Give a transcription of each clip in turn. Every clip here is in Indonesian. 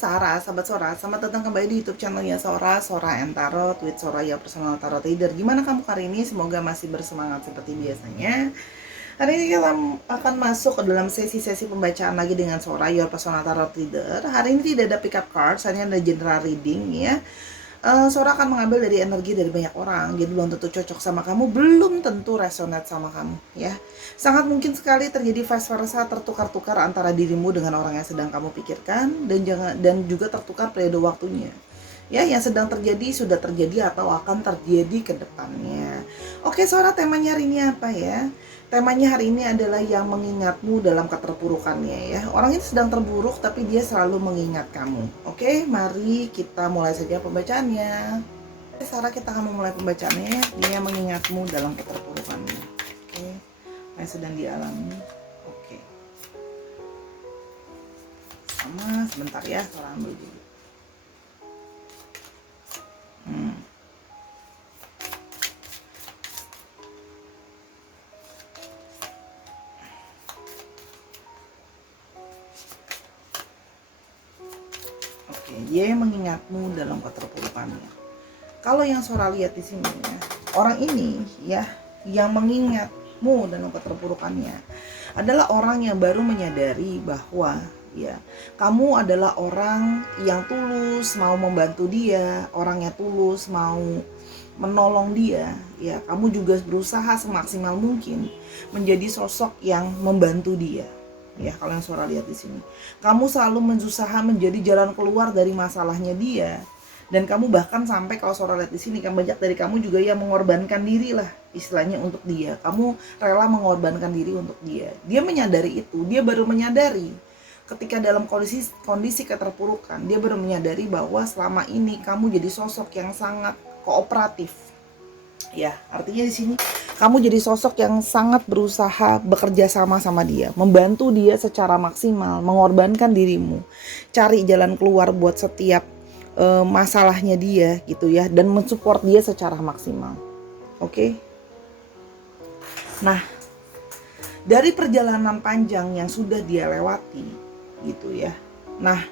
Sarah, sahabat Sora, selamat datang kembali di YouTube channelnya Sora, Sora and Tarot with Soraya Personal Tarot Reader. Gimana kamu hari ini? Semoga masih bersemangat seperti biasanya. Hari ini kita akan masuk ke dalam sesi-sesi pembacaan lagi dengan Sora, Your Personal Tarot Reader. Hari ini tidak ada pick up cards, hanya ada general reading ya. Sora akan mengambil dari energi dari banyak orang, jadi belum tentu cocok sama kamu, belum tentu resonate sama kamu ya. Sangat mungkin sekali terjadi vice versa, tertukar-tukar antara dirimu dengan orang yang sedang kamu pikirkan, dan juga tertukar periode waktunya ya, yang sedang terjadi, sudah terjadi, atau akan terjadi ke depannya. Oke Sora, temanya hari ini apa ya? Temanya hari ini adalah yang mengingatmu dalam keterpurukannya ya. Orang ini sedang terburuk tapi dia selalu mengingat kamu. Oke, mari kita mulai saja pembacaannya. Sarah, kita akan memulai pembacaannya. Dia mengingatmu dalam keterpurukannya. Oke, yang sedang dialami. Oke. Sama, sebentar ya, Sarah ambil dulu. Dia mengingatmu dalam keterpurukannya. Kalau yang Sora lihat di sini ya, orang ini ya yang mengingatmu dalam keterpurukannya adalah orang yang baru menyadari bahwa ya kamu adalah orang yang tulus mau membantu dia, orang yang tulus mau menolong dia ya. Kamu juga berusaha semaksimal mungkin menjadi sosok yang membantu dia. Ya, kalau yang Sora lihat di sini, kamu selalu berusaha menjadi jalan keluar dari masalahnya dia, dan kamu bahkan sampai, kalau Sora lihat di sini, kan banyak dari kamu juga yang mengorbankan diri lah istilahnya untuk dia. Kamu rela mengorbankan diri untuk dia. Dia menyadari itu, dia baru menyadari ketika dalam kondisi keterpurukan, dia baru menyadari bahwa selama ini kamu jadi sosok yang sangat kooperatif. Ya, artinya di sini kamu jadi sosok yang sangat berusaha bekerja sama dia, membantu dia secara maksimal, mengorbankan dirimu, cari jalan keluar buat setiap masalahnya dia gitu ya, dan mensupport dia secara maksimal. Oke? Nah, dari perjalanan panjang yang sudah dia lewati gitu ya. Nah,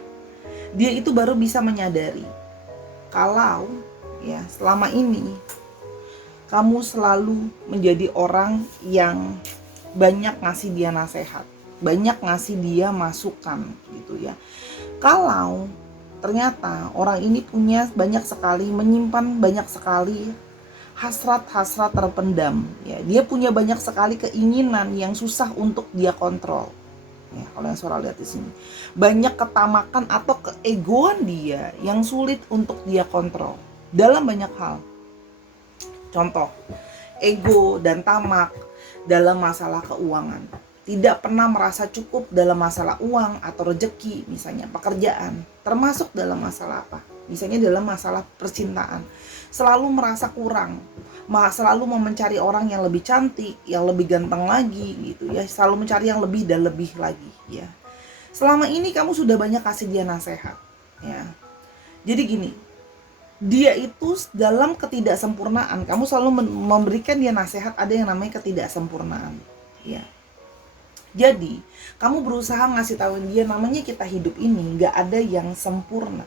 dia itu baru bisa menyadari kalau ya selama ini kamu selalu menjadi orang yang banyak ngasih dia nasihat, banyak ngasih dia masukan gitu ya. Kalau ternyata orang ini punya banyak sekali, menyimpan banyak sekali hasrat-hasrat terpendam ya. Dia punya banyak sekali keinginan yang susah untuk dia kontrol. Ya, kalau yang Sora lihat di sini, banyak ketamakan atau keegoan dia yang sulit untuk dia kontrol dalam banyak hal. Contoh, ego dan tamak dalam masalah keuangan. Tidak pernah merasa cukup dalam masalah uang atau rezeki, misalnya pekerjaan. Termasuk dalam masalah apa? Misalnya dalam masalah percintaan. Selalu merasa kurang, selalu mau mencari orang yang lebih cantik, yang lebih ganteng lagi gitu ya. Selalu mencari yang lebih dan lebih lagi ya. Selama ini kamu sudah banyak kasih dia nasihat ya. Jadi gini, dia itu dalam ketidaksempurnaan, kamu selalu memberikan dia nasihat, ada yang namanya ketidaksempurnaan ya. Jadi kamu berusaha ngasih tahu dia, namanya kita hidup ini gak ada yang sempurna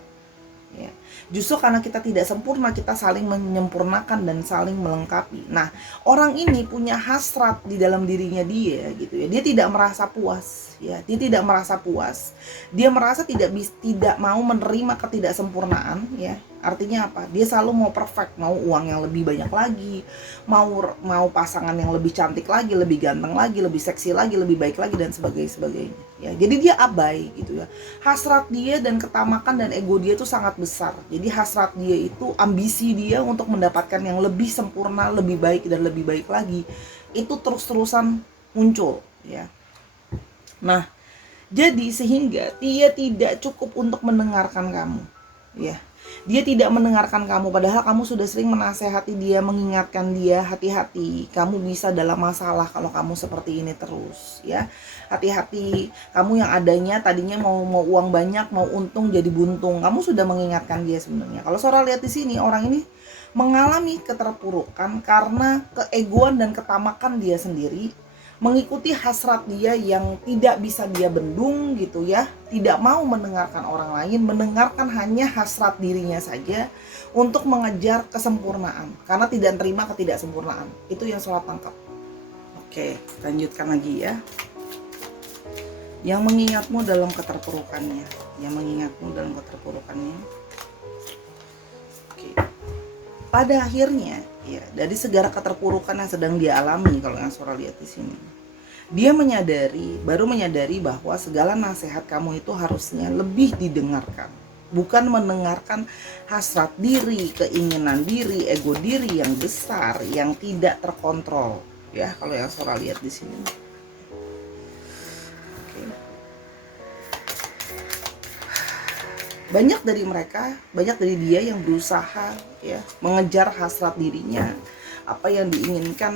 ya. Justru karena kita tidak sempurna, kita saling menyempurnakan dan saling melengkapi. Nah, orang ini punya hasrat di dalam dirinya dia gitu ya. Dia tidak merasa puas ya. Dia tidak merasa puas. Dia merasa tidak mau menerima ketidaksempurnaan ya. Artinya apa? Dia selalu mau perfect, mau uang yang lebih banyak lagi, mau pasangan yang lebih cantik lagi, lebih ganteng lagi, lebih seksi lagi, lebih baik lagi, dan sebagainya ya. Jadi dia abai gitu ya. Hasrat dia dan ketamakan dan ego dia itu sangat besar. Jadi hasrat dia itu, ambisi dia untuk mendapatkan yang lebih sempurna, lebih baik dan lebih baik lagi, itu terus-terusan muncul ya. Nah, jadi sehingga dia tidak cukup untuk mendengarkan kamu ya. Dia tidak mendengarkan kamu, padahal kamu sudah sering menasehati dia, mengingatkan dia, hati-hati, kamu bisa dalam masalah kalau kamu seperti ini terus ya. Hati-hati, kamu yang adanya tadinya mau uang banyak, mau untung jadi buntung. Kamu sudah mengingatkan dia sebenarnya. Kalau Sora lihat di sini, orang ini mengalami keterpurukan karena keegoan dan ketamakan dia sendiri, mengikuti hasrat dia yang tidak bisa dia bendung gitu ya, tidak mau mendengarkan orang lain, mendengarkan hanya hasrat dirinya saja untuk mengejar kesempurnaan karena tidak terima ketidaksempurnaan. Itu yang sholat tangkap. Oke, lanjutkan lagi ya. Yang mengingatmu dalam keterpurukannya, yang mengingatmu dalam keterpurukannya. Oke. Pada akhirnya ya, dari segala keterpurukan yang sedang dia alami, kalau yang Sora lihat di sini, dia baru menyadari bahwa segala nasihat kamu itu harusnya lebih didengarkan, bukan mendengarkan hasrat diri, keinginan diri, ego diri yang besar yang tidak terkontrol ya, kalau yang Sora lihat di sini. Oke. Banyak dari dia yang berusaha ya mengejar hasrat dirinya, apa yang diinginkan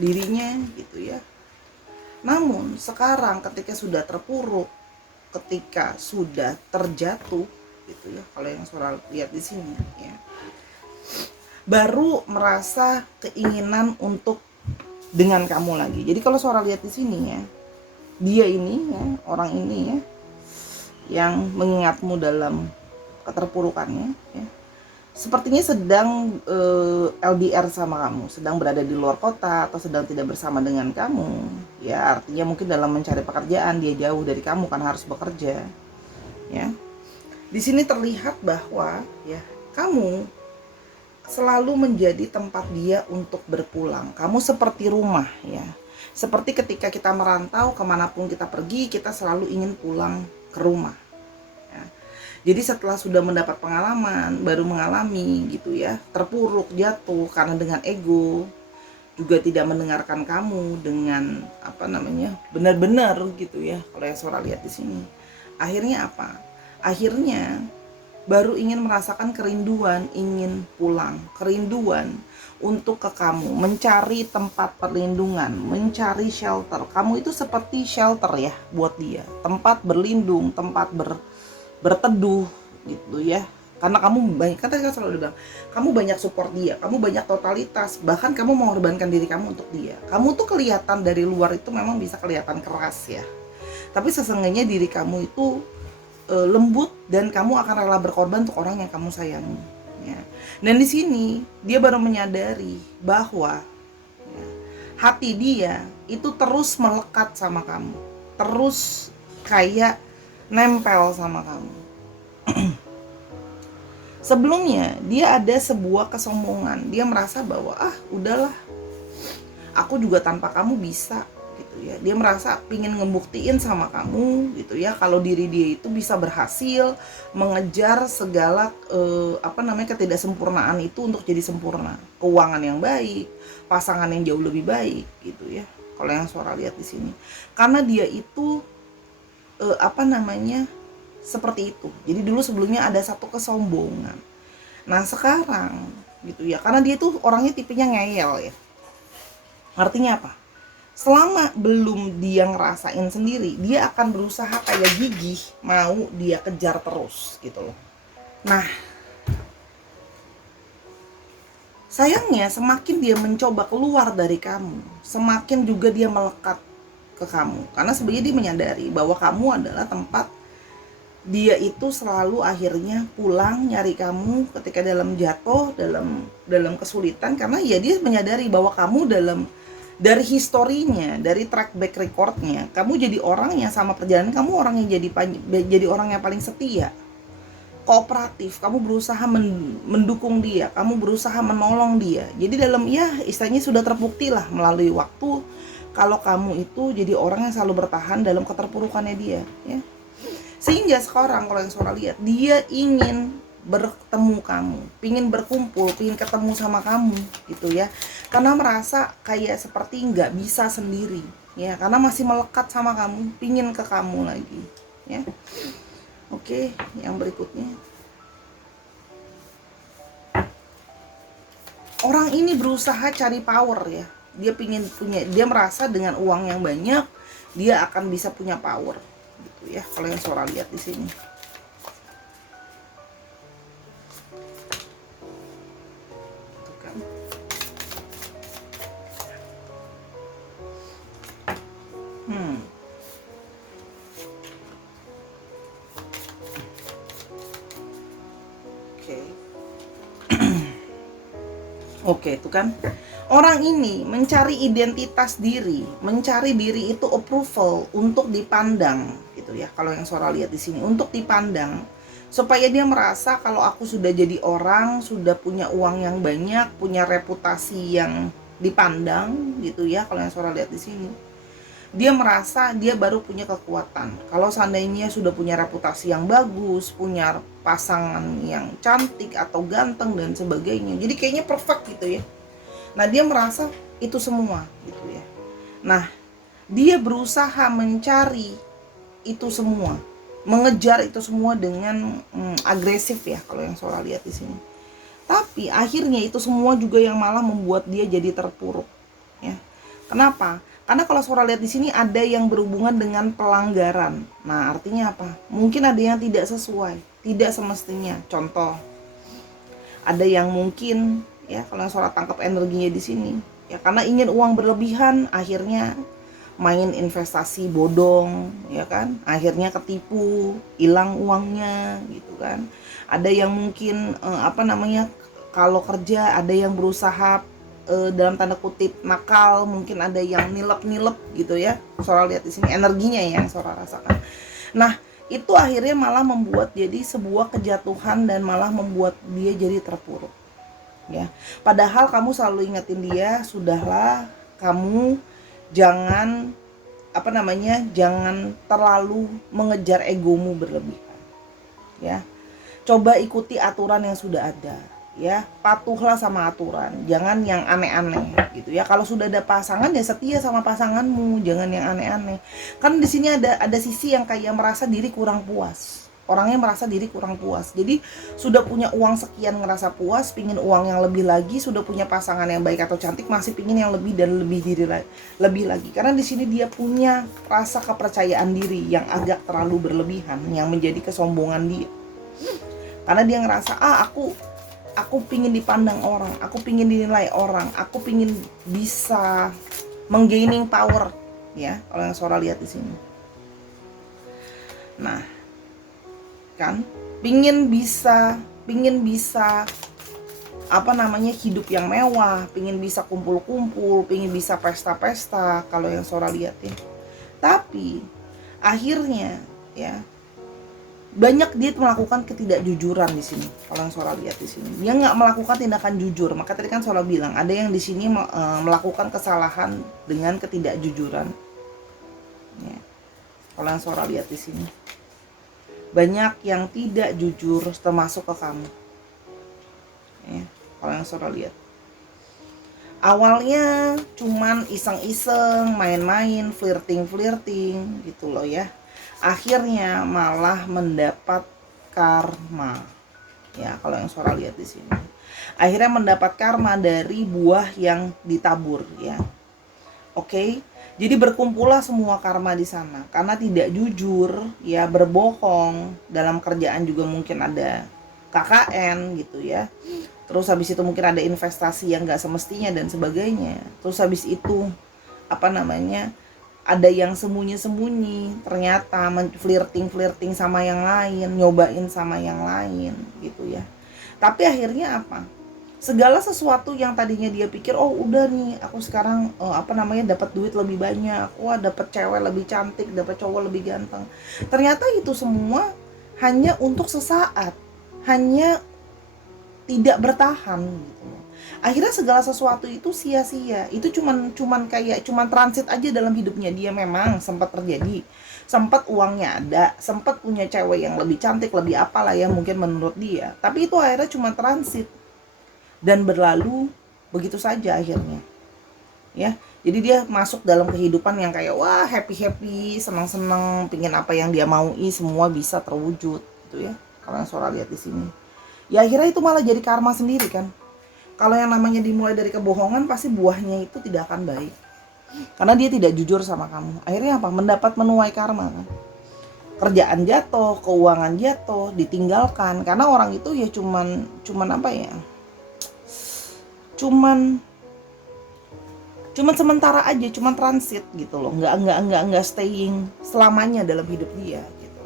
dirinya gitu ya. Namun sekarang ketika sudah terpuruk, ketika sudah terjatuh gitu ya, kalau yang Sora lihat di sini ya, baru merasa keinginan untuk dengan kamu lagi. Jadi kalau Sora lihat di sini ya, dia ini ya, orang ini ya, yang mengingatmu dalam keterpurukannya ya, sepertinya sedang LDR sama kamu, sedang berada di luar kota atau sedang tidak bersama dengan kamu ya, artinya mungkin dalam mencari pekerjaan dia jauh dari kamu karena harus bekerja ya. Di sini terlihat bahwa ya, kamu selalu menjadi tempat dia untuk berpulang. Kamu seperti rumah ya, seperti ketika kita merantau kemanapun kita pergi, kita selalu ingin pulang ke rumah ya. Jadi setelah sudah mendapat pengalaman, baru mengalami gitu ya, terpuruk, jatuh karena dengan ego, juga tidak mendengarkan kamu dengan apa namanya, benar-benar gitu ya, kalau yang Sora lihat di sini. Akhirnya apa? Akhirnya baru ingin merasakan kerinduan, ingin pulang, kerinduan untuk ke kamu, mencari tempat perlindungan, mencari shelter. Kamu itu seperti shelter ya buat dia, tempat berlindung, tempat berteduh gitu ya. Karena kamu banyak, kata saya selalu bilang, kamu banyak support dia, kamu banyak totalitas, bahkan kamu mengorbankan diri kamu untuk dia. Kamu tuh kelihatan dari luar itu memang bisa kelihatan keras ya, tapi sesungguhnya diri kamu itu lembut dan kamu akan rela berkorban untuk orang yang kamu sayangi ya. Dan di sini dia baru menyadari bahwa ya, hati dia itu terus melekat sama kamu, terus kayak nempel sama kamu. Sebelumnya dia ada sebuah kesombongan, dia merasa bahwa udahlah, aku juga tanpa kamu bisa gitu ya. Dia merasa pingin ngebuktiin sama kamu gitu ya, kalau diri dia itu bisa berhasil mengejar segala ketidaksempurnaan itu untuk jadi sempurna, keuangan yang baik, pasangan yang jauh lebih baik gitu ya, kalau yang Sora lihat di sini. Karena dia itu seperti itu. Jadi dulu sebelumnya ada satu kesombongan. Nah sekarang gitu ya, karena dia tuh orangnya tipenya ngeyel ya. Artinya apa? Selama belum dia ngerasain sendiri, dia akan berusaha kayak gigih, mau dia kejar terus gitu loh. Nah sayangnya semakin dia mencoba keluar dari kamu, semakin juga dia melekat ke kamu. Karena sebenarnya dia menyadari bahwa kamu adalah tempat dia itu selalu akhirnya pulang nyari kamu ketika dalam jatuh, dalam kesulitan. Karena ya dia menyadari bahwa kamu dari historinya, dari track back recordnya, kamu jadi orang yang sama perjalanan kamu, orang yang jadi orang yang paling setia, kooperatif, kamu berusaha mendukung dia, kamu berusaha menolong dia. Jadi dalam istilahnya sudah terbukti lah melalui waktu kalau kamu itu jadi orang yang selalu bertahan dalam keterpurukannya dia ya. Sehingga sekarang kalau yang Sora lihat, dia ingin bertemu kamu, pingin berkumpul, pingin ketemu sama kamu gitu ya. Karena merasa kayak seperti nggak bisa sendiri ya, karena masih melekat sama kamu, pingin ke kamu lagi ya. Oke, yang berikutnya, orang ini berusaha cari power ya. Dia merasa dengan uang yang banyak dia akan bisa punya power gitu ya, kalau yang Sora lihat di sini. Gitu kan. Oke. Oke, itu kan orang ini mencari identitas diri, mencari diri itu approval untuk dipandang gitu ya. Kalau yang Sora lihat di sini untuk dipandang supaya dia merasa kalau aku sudah jadi orang, sudah punya uang yang banyak, punya reputasi yang dipandang gitu ya. Kalau yang Sora lihat di sini, dia merasa dia baru punya kekuatan. Kalau seandainya sudah punya reputasi yang bagus, punya pasangan yang cantik atau ganteng dan sebagainya, jadi kayaknya perfect gitu ya. Nah, dia merasa itu semua gitu ya. Nah, dia berusaha mencari itu semua, mengejar itu semua dengan agresif ya kalau yang Sora lihat di sini. Tapi akhirnya itu semua juga yang malah membuat dia jadi terpuruk ya. Kenapa? Karena kalau Sora lihat di sini ada yang berhubungan dengan pelanggaran. Nah, artinya apa? Mungkin ada yang tidak sesuai, tidak semestinya. Contoh, ada yang mungkin ya kalau Sora tangkap energinya di sini, ya karena ingin uang berlebihan, akhirnya main investasi bodong, ya kan? Akhirnya ketipu, hilang uangnya, gitu kan? Ada yang mungkin kalau kerja ada yang berusaha dalam tanda kutip nakal, mungkin ada yang nilep-nilep gitu ya. Sora lihat di sini energinya yang Sora rasakan. Nah, itu akhirnya malah membuat jadi sebuah kejatuhan dan malah membuat dia jadi terpuruk. Ya. Padahal kamu selalu ingetin dia, sudahlah kamu jangan jangan terlalu mengejar egomu berlebihan. Ya. Coba ikuti aturan yang sudah ada. Ya, patuhlah sama aturan, jangan yang aneh-aneh gitu ya. Kalau sudah ada pasangan ya setia sama pasanganmu, jangan yang aneh-aneh. Kan di sini ada sisi yang kayak merasa diri kurang puas. Orangnya merasa diri kurang puas. Jadi sudah punya uang sekian ngerasa puas, pingin uang yang lebih lagi, sudah punya pasangan yang baik atau cantik masih pingin yang lebih dan lebih lagi. Karena di sini dia punya rasa kepercayaan diri yang agak terlalu berlebihan yang menjadi kesombongan dia. Karena dia ngerasa aku pingin dipandang orang, aku pingin dinilai orang, aku pingin bisa menggaining power ya, kalau yang Sora lihat di sini. Nah, kan pingin bisa hidup yang mewah, pingin bisa kumpul-kumpul, pingin bisa pesta-pesta kalau yang Sora lihat ya. Tapi akhirnya ya banyak dia melakukan ketidakjujuran di sini. Kalau yang Sora lihat di sini, dia nggak melakukan tindakan jujur. Maka tadi kan Sora bilang ada yang di sini melakukan kesalahan dengan ketidakjujuran. Ya. Kalau yang Sora lihat di sini, banyak yang tidak jujur termasuk ke kamu. Ya. Kalau yang Sora lihat, awalnya cuman iseng-iseng, main-main, flirting gitu loh ya. Akhirnya malah mendapat karma. Ya, kalau yang Sora lihat di sini. Akhirnya mendapat karma dari buah yang ditabur ya. Oke. Jadi berkumpullah semua karma di sana karena tidak jujur, ya berbohong, dalam kerjaan juga mungkin ada KKN gitu ya. Terus habis itu mungkin ada investasi yang enggak semestinya dan sebagainya. Terus habis itu ada yang sembunyi-sembunyi, ternyata flirting sama yang lain, nyobain sama yang lain gitu ya. Tapi akhirnya apa? Segala sesuatu yang tadinya dia pikir, oh udah nih, aku sekarang dapat duit lebih banyak, wah dapat cewek lebih cantik, dapat cowok lebih ganteng. Ternyata itu semua hanya untuk sesaat, hanya tidak bertahan gitu. Akhirnya segala sesuatu itu sia-sia. Itu cuman transit aja dalam hidupnya dia. Memang sempat terjadi, sempat uangnya ada, sempat punya cewek yang lebih cantik, lebih apalah ya mungkin menurut dia. Tapi itu akhirnya cuma transit dan berlalu begitu saja akhirnya. Ya, jadi dia masuk dalam kehidupan yang kayak wah happy, senang-senang, pingin apa yang dia maui semua bisa terwujud gitu ya. Kalau yang Sora lihat di sini. Ya akhirnya itu malah jadi karma sendiri kan. Kalau yang namanya dimulai dari kebohongan, pasti buahnya itu tidak akan baik. Karena dia tidak jujur sama kamu. Akhirnya apa? mendapat menuai karma kan. Kerjaan jatuh, keuangan jatuh, ditinggalkan. Karena orang itu ya cuman Cuman sementara aja, cuman transit gitu loh, nggak staying selamanya dalam hidup dia gitu.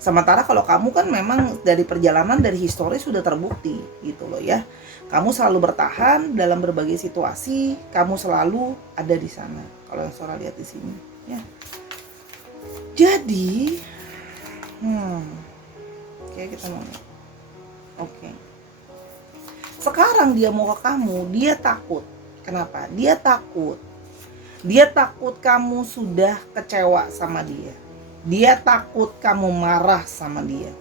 Sementara kalau kamu kan memang dari perjalanan, dari histori sudah terbukti gitu loh ya. Kamu selalu bertahan dalam berbagai situasi, kamu selalu ada di sana. Kalau yang Sora lihat di sini ya. Jadi oke, kita mau lihat. Oke. Sekarang dia mau ke kamu, dia takut. Kenapa? Dia takut. Dia takut kamu sudah kecewa sama dia. Dia takut kamu marah sama dia.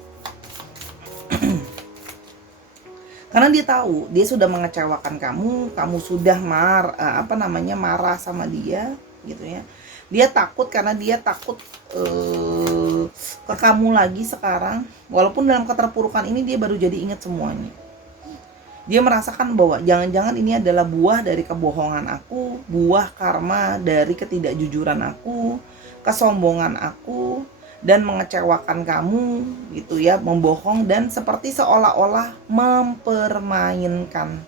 Karena dia tahu dia sudah mengecewakan kamu sudah marah sama dia gitu ya. Dia takut karena dia takut ke kamu lagi sekarang. Walaupun dalam keterpurukan ini dia baru jadi ingat semuanya. Dia merasakan bahwa jangan-jangan ini adalah buah dari kebohongan aku, buah karma dari ketidakjujuran aku, kesombongan aku, dan mengecewakan kamu gitu ya, membohong dan seperti seolah-olah mempermainkan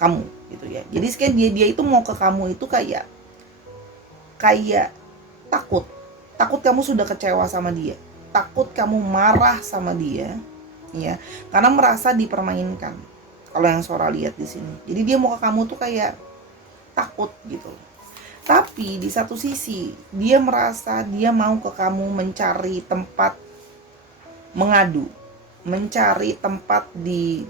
kamu gitu ya. Jadi sekali dia itu mau ke kamu itu kayak takut kamu sudah kecewa sama dia, takut kamu marah sama dia ya, karena merasa dipermainkan. Kalau yang Sora lihat di sini, jadi dia mau ke kamu tuh kayak takut gitu. Tapi di satu sisi dia merasa dia mau ke kamu mencari tempat mengadu, mencari tempat di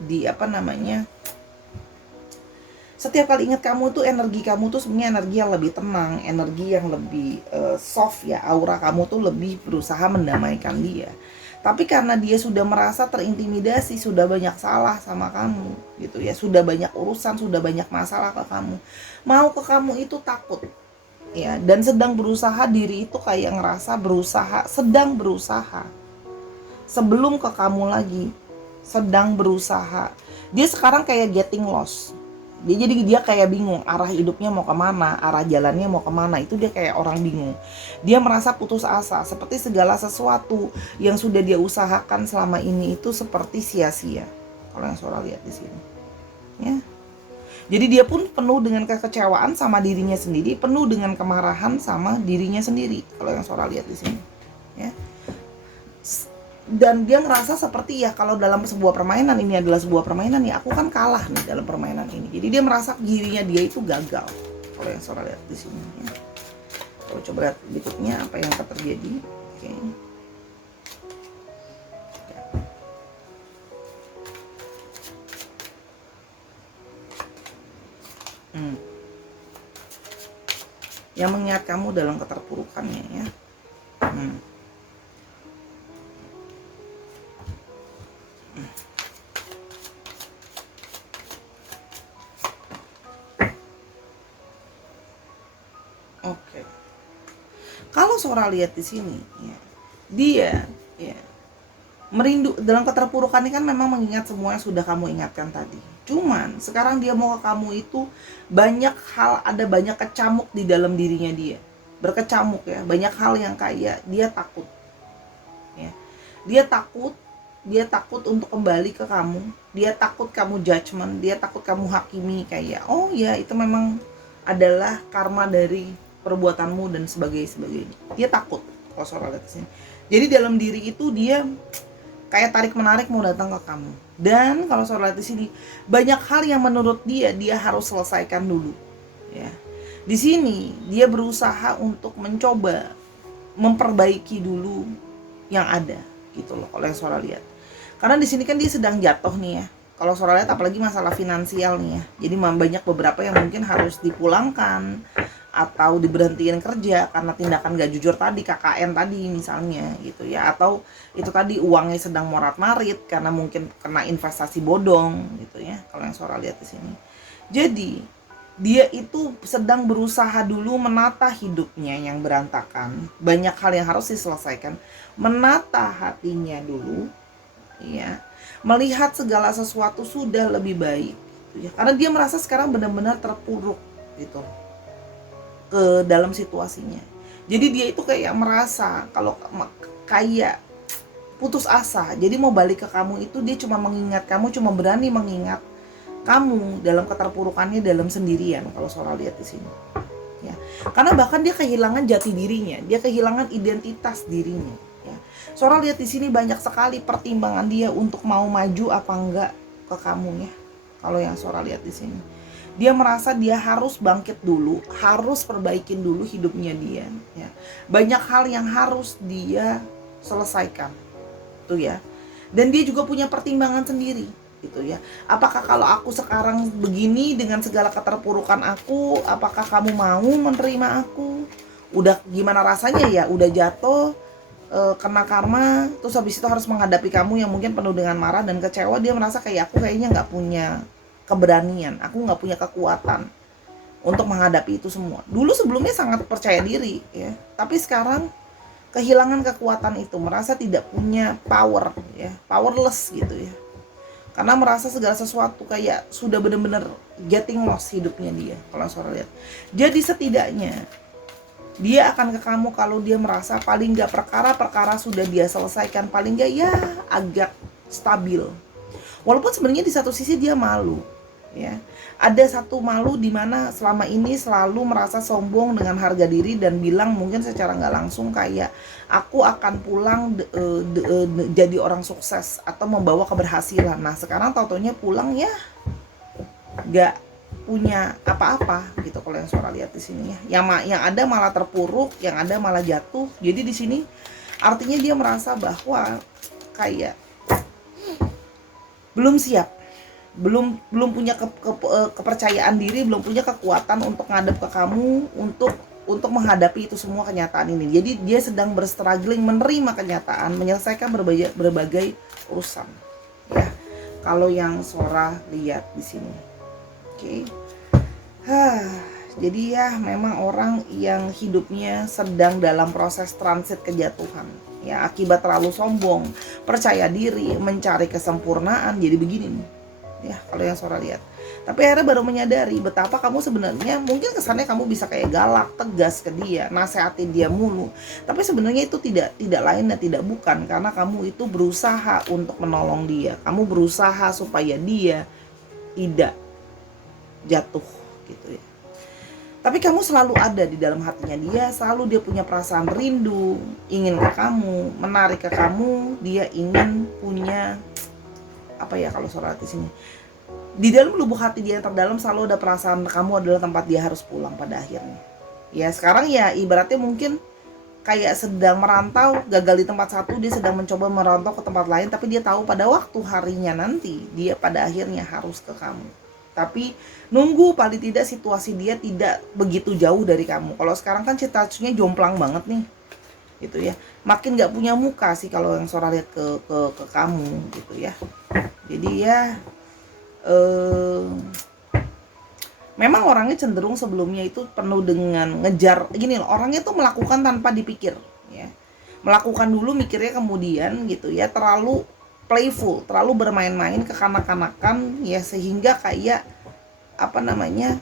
setiap kali ingat kamu tuh energi kamu tuh sebenarnya energi yang lebih tenang, energi yang lebih soft ya, aura kamu tuh lebih berusaha mendamaikan dia. Tapi karena dia sudah merasa terintimidasi, sudah banyak salah sama kamu gitu ya, sudah banyak urusan, sudah banyak masalah ke kamu, mau ke kamu itu takut ya, dan sedang berusaha, diri itu kayak ngerasa sedang berusaha sebelum ke kamu lagi, sedang berusaha. Dia sekarang kayak getting lost. Dia kayak bingung arah hidupnya mau kemana, arah jalannya mau kemana. Itu dia kayak orang bingung. Dia merasa putus asa, seperti segala sesuatu yang sudah dia usahakan selama ini itu seperti sia-sia. Kalau yang Sora lihat di sini ya. Jadi dia pun penuh dengan kekecewaan sama dirinya sendiri, penuh dengan kemarahan sama dirinya sendiri. Kalau yang Sora lihat di sini ya. Dan dia ngerasa seperti ya, kalau dalam sebuah permainan, ini adalah sebuah permainan ya, aku kan kalah nih dalam permainan ini. Jadi dia merasa dirinya dia itu gagal. Kalau yang Sora lihat di sini ya. Kalau coba lihat berikutnya apa yang akan terjadi. Oke. Yang mengingat kamu dalam keterpurukannya ya. Oke. Kalau Sora lihat di sini ya, dia ya merindu dalam keterpurukan ini kan memang mengingat semua yang sudah kamu ingatkan tadi. Cuman sekarang dia mau ke kamu itu banyak hal, ada banyak kecamuk di dalam dirinya dia. Berkecamuk ya, banyak hal yang kayak dia takut. Ya. Dia takut untuk kembali ke kamu. Dia takut kamu judgment, dia takut kamu hakimi kayak oh ya itu memang adalah karma dari perbuatanmu dan sebagainya. Dia takut kalau Sora lihat sini. Jadi dalam diri itu dia kayak tarik menarik mau datang ke kamu. Dan kalau Sora lihat di sini banyak hal yang menurut dia harus selesaikan dulu. Ya. Di sini dia berusaha untuk mencoba memperbaiki dulu yang ada gitu loh kalau yang Sora lihat. Karena di sini kan dia sedang jatuh nih ya. Kalau Sora lihat apalagi masalah finansial nih ya. Jadi banyak beberapa yang mungkin harus dipulangkan atau diberhentiin kerja karena tindakan gak jujur tadi, KKN tadi misalnya gitu ya, atau itu tadi uangnya sedang morat-marit karena mungkin kena investasi bodong gitu ya kalau yang Sora lihat di sini. Jadi dia itu sedang berusaha dulu menata hidupnya yang berantakan, banyak hal yang harus diselesaikan, menata hatinya dulu ya, melihat segala sesuatu sudah lebih baik gitu ya, karena dia merasa sekarang benar-benar terpuruk gitu ke dalam situasinya. Jadi dia itu kayak merasa kalau kayak putus asa. Jadi mau balik ke kamu itu dia cuma mengingat kamu, cuma berani mengingat kamu dalam keterpurukannya dalam sendirian kalau Sora lihat di sini. Ya. Karena bahkan dia kehilangan jati dirinya, dia kehilangan identitas dirinya. Ya. Sora lihat di sini banyak sekali pertimbangan dia untuk mau maju apa enggak ke kamu ya. Kalau yang Sora lihat di sini, dia merasa dia harus bangkit dulu, harus perbaikin dulu hidupnya dia. Ya. Banyak hal yang harus dia selesaikan, tuh ya. Dan dia juga punya pertimbangan sendiri, gitu ya. Apakah kalau aku sekarang begini dengan segala keterpurukan aku, apakah kamu mau menerima aku? Udah gimana rasanya ya, udah jatuh, kena karma, terus habis itu harus menghadapi kamu yang mungkin penuh dengan marah dan kecewa. Dia merasa kayak aku kayaknya nggak punya keberanian, aku nggak punya kekuatan untuk menghadapi itu semua. Dulu sebelumnya sangat percaya diri ya, tapi sekarang kehilangan kekuatan itu, merasa tidak punya power ya, powerless gitu ya. Karena merasa segala sesuatu kayak sudah benar-benar getting lost hidupnya dia kalau Sora lihat. Jadi setidaknya dia akan ke kamu kalau dia merasa paling nggak perkara-perkara sudah dia selesaikan, paling nggak ya agak stabil. Walaupun sebenarnya di satu sisi dia malu ya. Ada satu malu di mana selama ini selalu merasa sombong dengan harga diri dan bilang mungkin secara nggak langsung kayak aku akan pulang jadi orang sukses atau membawa keberhasilan. Nah sekarang tau-taunya pulang ya nggak punya apa-apa gitu kalau yang Sora lihat di sini ya. Yang ada malah terpuruk, yang ada malah jatuh. Jadi di sini artinya dia merasa bahwa kayak belum siap, belum punya kepercayaan diri, belum punya kekuatan untuk ngadep ke kamu, untuk menghadapi itu semua kenyataan ini. Jadi dia sedang berstruggling menerima kenyataan, menyelesaikan berbagai urusan ya. Kalau yang Sora lihat di sini. Oke. Jadi ya memang orang yang hidupnya sedang dalam proses transit kejatuhan ya, akibat terlalu sombong, percaya diri, mencari kesempurnaan, jadi begini nih ya kalau yang Sora lihat. Tapi akhirnya baru menyadari betapa kamu sebenarnya, mungkin kesannya kamu bisa kayak galak, tegas ke dia, nasehatin dia mulu, tapi sebenarnya itu tidak lain dan tidak bukan, karena kamu itu berusaha untuk menolong dia, kamu berusaha supaya dia tidak jatuh gitu ya. Tapi kamu selalu ada di dalam hatinya dia, selalu dia punya perasaan rindu, ingin ke kamu, menarik ke kamu, dia ingin punya apa ya kalau Sora di sini. Di dalam lubuk hati dia yang terdalam selalu ada perasaan kamu adalah tempat dia harus pulang pada akhirnya. Ya sekarang ya ibaratnya mungkin kayak sedang merantau, gagal di tempat satu, dia sedang mencoba merantau ke tempat lain, tapi dia tahu pada waktu harinya nanti dia pada akhirnya harus ke kamu. Tapi nunggu paling tidak situasi dia tidak begitu jauh dari kamu. Kalau sekarang kan situasinya jomplang banget nih, gitu ya. Makin nggak punya muka sih kalau yang Sora lihat ke kamu, gitu ya. Jadi ya, memang orangnya cenderung sebelumnya itu penuh dengan ngejar. Gini loh, orangnya tuh melakukan tanpa dipikir, ya. Melakukan dulu, mikirnya kemudian, gitu ya. Terlalu playful, terlalu bermain-main kekanak-kanakan ya, sehingga kayak apa namanya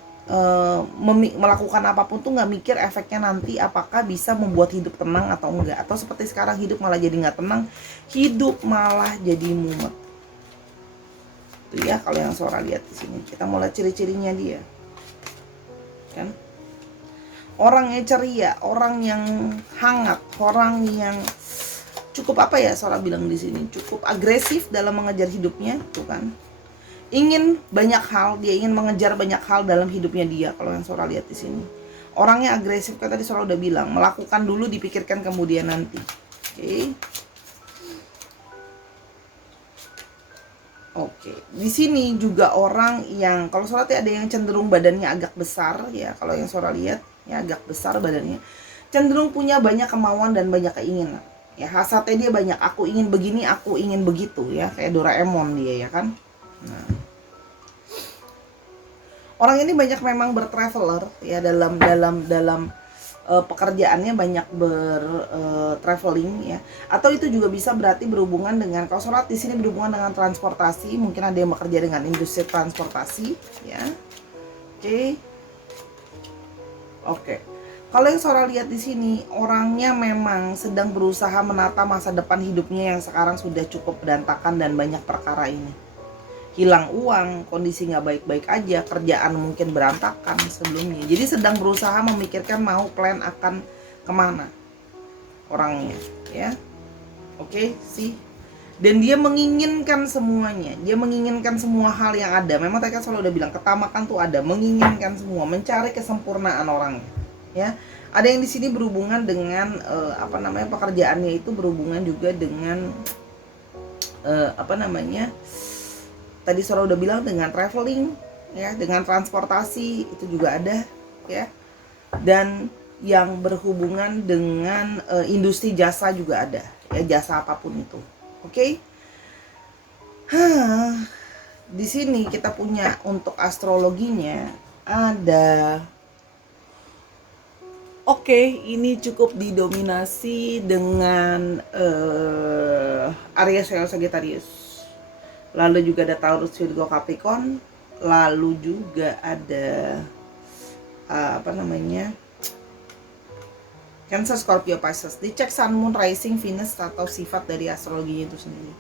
melakukan apapun tuh nggak mikir efeknya nanti apakah bisa membuat hidup tenang atau enggak, atau seperti sekarang hidup malah jadi nggak tenang, hidup malah jadi mumet. Itu ya kalau yang Sora lihat di sini. Kita mulai ciri-cirinya dia, kan? Orangnya ceria, orang yang hangat, orang yang cukup apa ya Sora bilang di sini, cukup agresif dalam mengejar hidupnya, tuh kan. Ingin banyak hal, dia ingin mengejar banyak hal dalam hidupnya dia kalau yang Sora lihat di sini. Orangnya agresif, kan tadi Sora udah bilang, melakukan dulu dipikirkan kemudian nanti. Oke. Di sini juga orang yang kalau Sora ada yang cenderung badannya agak besar ya, kalau yang Sora lihat ya agak besar badannya. Cenderung punya banyak kemauan dan banyak keinginan. Ya, hasratnya dia banyak, aku ingin begini, aku ingin begitu ya, kayak Doraemon dia ya kan. Nah, orang ini banyak memang bertraveler ya, dalam pekerjaannya banyak traveling ya, atau itu juga bisa berarti berhubungan dengan, kalau Sora di sini berhubungan dengan transportasi, mungkin ada yang bekerja dengan industri transportasi ya. Oke. Kalau yang Sora lihat di sini, orangnya memang sedang berusaha menata masa depan hidupnya yang sekarang sudah cukup berantakan dan banyak perkara ini. hilang uang, kondisi nggak baik-baik aja, kerjaan mungkin berantakan sebelumnya. Jadi sedang berusaha memikirkan mau plan akan kemana orangnya, ya. Oke sih. Dan dia menginginkan semuanya, dia menginginkan semua hal yang ada. Memang tadi kan selalu udah bilang ketamakan tuh ada, menginginkan semua, mencari kesempurnaan orangnya, ya. Ada yang di sini berhubungan dengan pekerjaannya itu berhubungan juga dengan tadi Sora udah bilang dengan traveling, ya, dengan transportasi itu juga ada, ya. Dan yang berhubungan dengan industri jasa juga ada, ya, jasa apapun itu. Oke. Di sini kita punya untuk astrologinya ada. Oke, ini cukup didominasi dengan Aries, Leo, Sagittarius. Lalu juga ada Taurus, Virgo, Capricorn. Lalu juga ada Cancer, Scorpio, Pisces. Dicek Sun, Moon, Rising, Venus atau sifat dari astrologinya itu sendiri.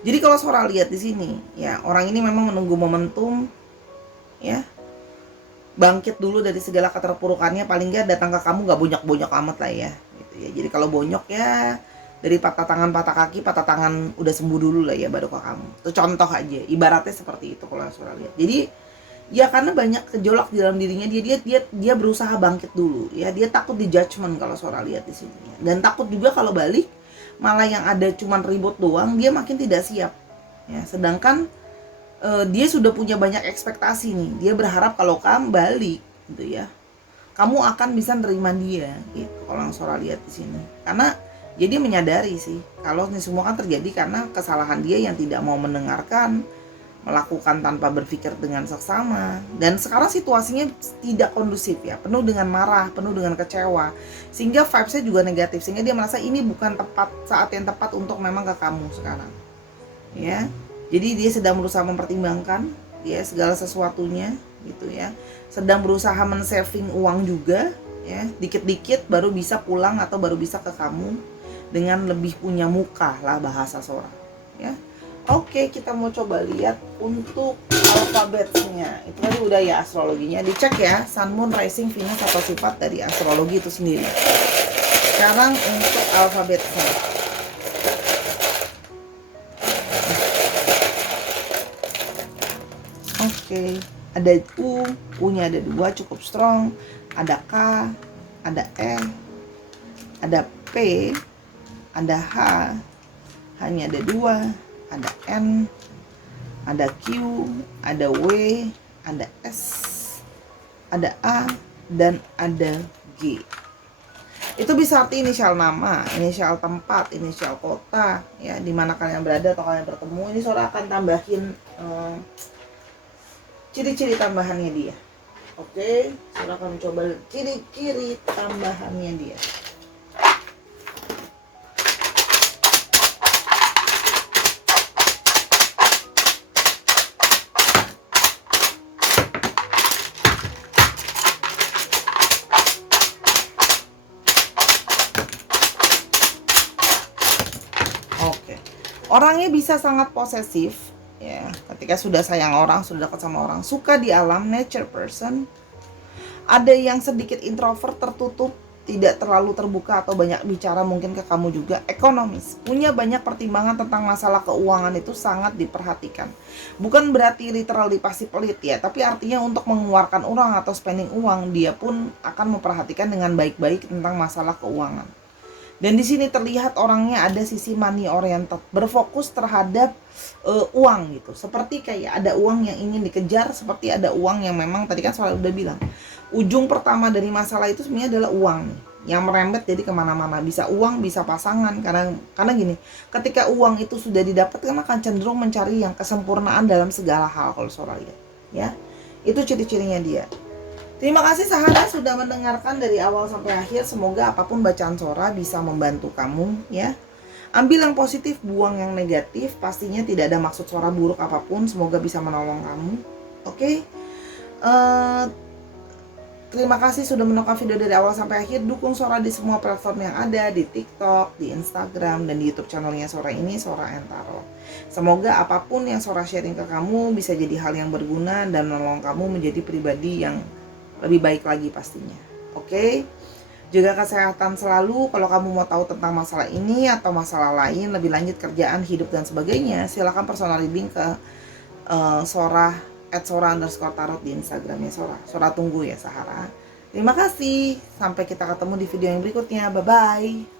Jadi kalau Sora lihat di sini, ya, orang ini memang menunggu momentum, ya, bangkit dulu dari segala keterpurukannya. Paling nggak datang ke kamu nggak bonyok-bonyok amat lah, ya, gitu ya. Jadi kalau bonyok, ya, dari patah tangan patah kaki, patah tangan udah sembuh dulu lah, ya, baru ke kamu. Itu contoh aja, ibaratnya seperti itu kalau Sora lihat. Jadi ya karena banyak gejolak di dalam dirinya, dia berusaha bangkit dulu, ya. Dia takut di judgment kalau Sora lihat di sini, ya. Dan takut juga kalau balik malah yang ada cuman ribut doang, dia makin tidak siap, ya. Sedangkan dia sudah punya banyak ekspektasi nih. Dia berharap kalau kamu balik gitu, ya, kamu akan bisa nerima dia gitu. Kalau yang Sora lihat di sini. Karena dia menyadari sih kalau ini semua kan terjadi karena kesalahan dia yang tidak mau mendengarkan, melakukan tanpa berpikir dengan seksama. Dan sekarang situasinya tidak kondusif, ya, penuh dengan marah, penuh dengan kecewa, sehingga vibes-nya juga negatif, sehingga dia merasa ini bukan saat yang tepat untuk memang ke kamu sekarang, ya. Jadi dia sedang berusaha mempertimbangkan, ya, segala sesuatunya gitu, ya. Sedang berusaha men-saving uang juga, ya, dikit-dikit baru bisa pulang atau baru bisa ke kamu dengan lebih punya muka lah bahasa Sora, ya. Oke, kita mau coba lihat untuk alfabetnya. Itu tadi udah, ya, astrologinya. Dicek, ya, Sun, Moon, Rising, Venus atau sifat dari astrologi itu sendiri. Sekarang untuk alfabetnya. Oke, ada U-nya ada 2 cukup strong. Ada K, ada E, ada P, ada H, hanya ada 2. Ada N, ada Q, ada W, ada S, ada A, dan ada G. Itu bisa arti inisial nama, inisial tempat, inisial kota, ya, di mana kalian berada atau kalian bertemu. Ini Sora akan tambahin ciri-ciri tambahannya dia. Oke, Sora akan coba ciri-ciri tambahannya dia. Orangnya bisa sangat posesif, ya, ketika sudah sayang orang, sudah dekat sama orang, suka di alam, nature person. Ada yang sedikit introvert, tertutup, tidak terlalu terbuka atau banyak bicara mungkin ke kamu juga. Ekonomis, punya banyak pertimbangan tentang masalah keuangan, itu sangat diperhatikan. Bukan berarti literally pasti pelit, ya, tapi artinya untuk mengeluarkan uang atau spending uang, dia pun akan memperhatikan dengan baik-baik tentang masalah keuangan. Dan di sini terlihat orangnya ada sisi money oriented, berfokus terhadap uang gitu. Seperti kayak ada uang yang ingin dikejar, seperti ada uang yang memang tadi kan soal udah bilang. Ujung pertama dari masalah itu sebenarnya adalah uang nih, yang merembet jadi kemana-mana. Bisa uang, bisa pasangan. Karena gini, ketika uang itu sudah didapat, kan akan cenderung mencari yang kesempurnaan dalam segala hal kalau Sora lihat, ya. Itu ciri-cirinya dia. Terima kasih sahabat sudah mendengarkan dari awal sampai akhir. Semoga apapun bacaan Sora bisa membantu kamu, ya. Ambil yang positif, buang yang negatif. Pastinya tidak ada maksud Sora buruk apapun. Semoga bisa menolong kamu. Oke. Terima kasih sudah menonton video dari awal sampai akhir. Dukung Sora di semua platform yang ada, di TikTok, di Instagram, dan di YouTube channelnya Sora ini, Sora and Tarot. Semoga apapun yang Sora sharing ke kamu bisa jadi hal yang berguna dan menolong kamu menjadi pribadi yang lebih baik lagi pastinya. Oke? Jaga kesehatan selalu. Kalau kamu mau tahu tentang masalah ini atau masalah lain, lebih lanjut kerjaan, hidup, dan sebagainya, silakan personal reading ke Sora @Sora_tarot di Instagramnya Sora. Sora tunggu ya Sahara. Terima kasih. Sampai kita ketemu di video yang berikutnya. Bye bye.